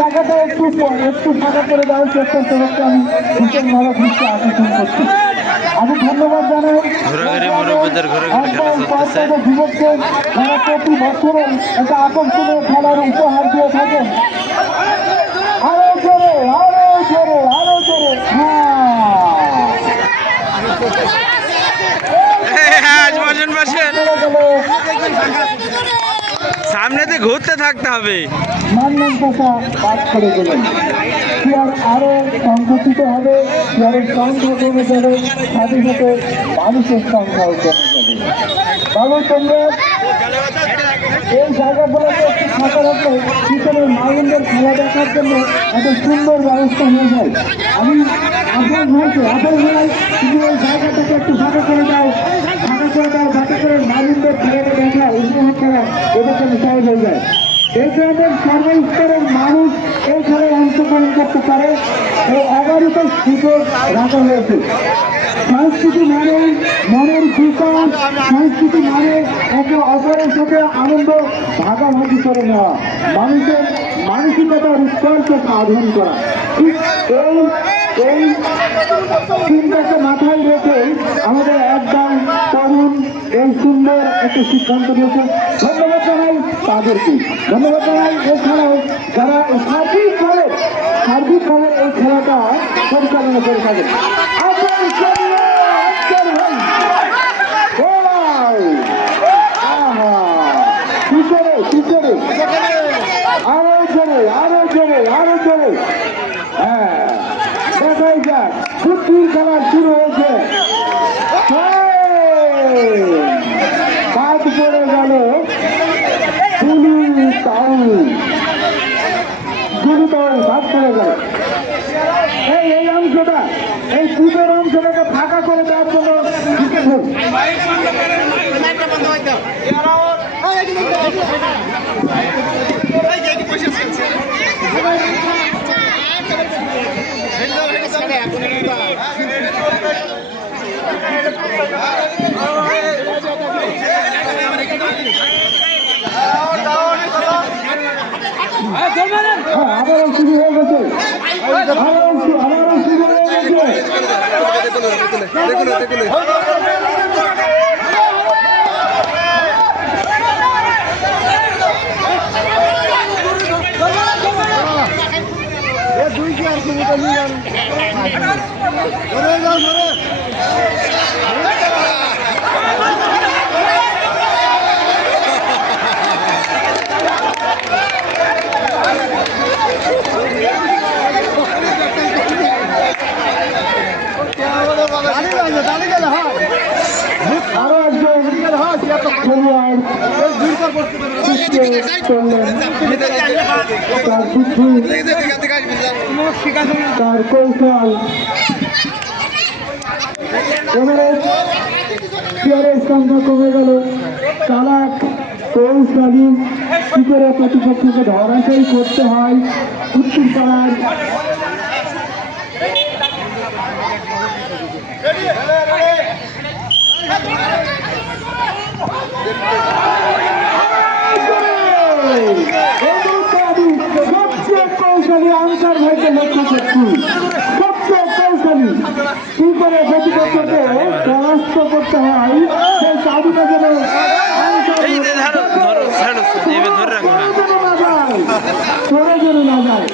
জায়গাটা একটু ফাঁকা করে দেওয়ার চেষ্টা করতে আমি ভীষণভাবে দৃষ্টি আকর্ষণ করছি। আমি ধন্যবাদ জানাই যুবককে যারা প্রতি বছরে একটা আকর্ষণীয় খেলার উপহার দিয়ে থাকেন। আরো জোরে আরো জোরে আরো জোরে। সামনেতে ঘুরতে থাকতে হবে। মান্নান চাচা পাঠ করে গেলেন। চেয়ার আরো সংকুচিত হবে, চেয়ারের সংখ্যা কমে যাবে, সাথে সাথে মানুষের সংখ্যাও কমে যাবে। বাবু তোমরা এই জায়গাগুলোকে একটু ফাঁকা রাখলে পিছনের মাউন্ডের খেলা দেখার জন্য এত সুন্দর ব্যবস্থা হয়ে যায়। আমি আপনার ভাই তুমি এই জায়গাটাকে একটু ফাঁকা করে দাও যাতে করে মাউন্ডের খেলাটা দেখা উপভোগ করা এটা যেন সহজ হয়ে যায়। এই ধরনের সর্বস্তরের মানুষ এই খেলায় অংশগ্রহণ করতে পারে, এই অবারিত সুযোগ রাখা হয়েছে। সংস্কৃতি মানে মনের বিকাশ, সংস্কৃতি মানে একে অপরের সাথে আনন্দ ভাগাভাগি করে নেওয়া, মানুষের মানসিকতার উৎকর্ষ সাধন করা। এই চিন্তাকে মাথায় রেখে আমাদের একদম তরুণ এই সুন্দর একটা সিদ্ধান্ত নিয়েছে। ধন্যবাদ জানাই তাদেরকে, ধন্যবাদ জানাই এই খেলায় যারা সার্বিকভাবে এই খেলাটা পরিচালনা করে থাকেন। আরো জোরে আরো জোরে আরো জোরে। হ্যাঁ দেখাই যাক, ফুটবল খেলা শুরু হয়েছে। বাদ পড়ে গেল গুরুতর বাদ পড়ে গেল। এই অংশটা, এই পুজোর অংশটাকে ফাঁকা করে দেওয়ার জন্য আবারও শুরু হয়ে গেছে, আবারও শুরু হয়ে গেছে। আরো একজন খেলোয়াড় তার বুদ্ধি, তার কৌশল, প্লেয়ারের সংখ্যা কমে গেল। চালাক কৌশলী কি করে প্রতিপক্ষকে ধরাশায়ী করতে হয় উত্তর পাড়ার সবচেয়ে কৌশলী আনসার ভাইকে লক্ষ্য করছি। সবচেয়ে কৌশলী কি করে প্রতিপক্ষকে পরাস্ত করতে হয় সেই চাবিটা যেন না যায়।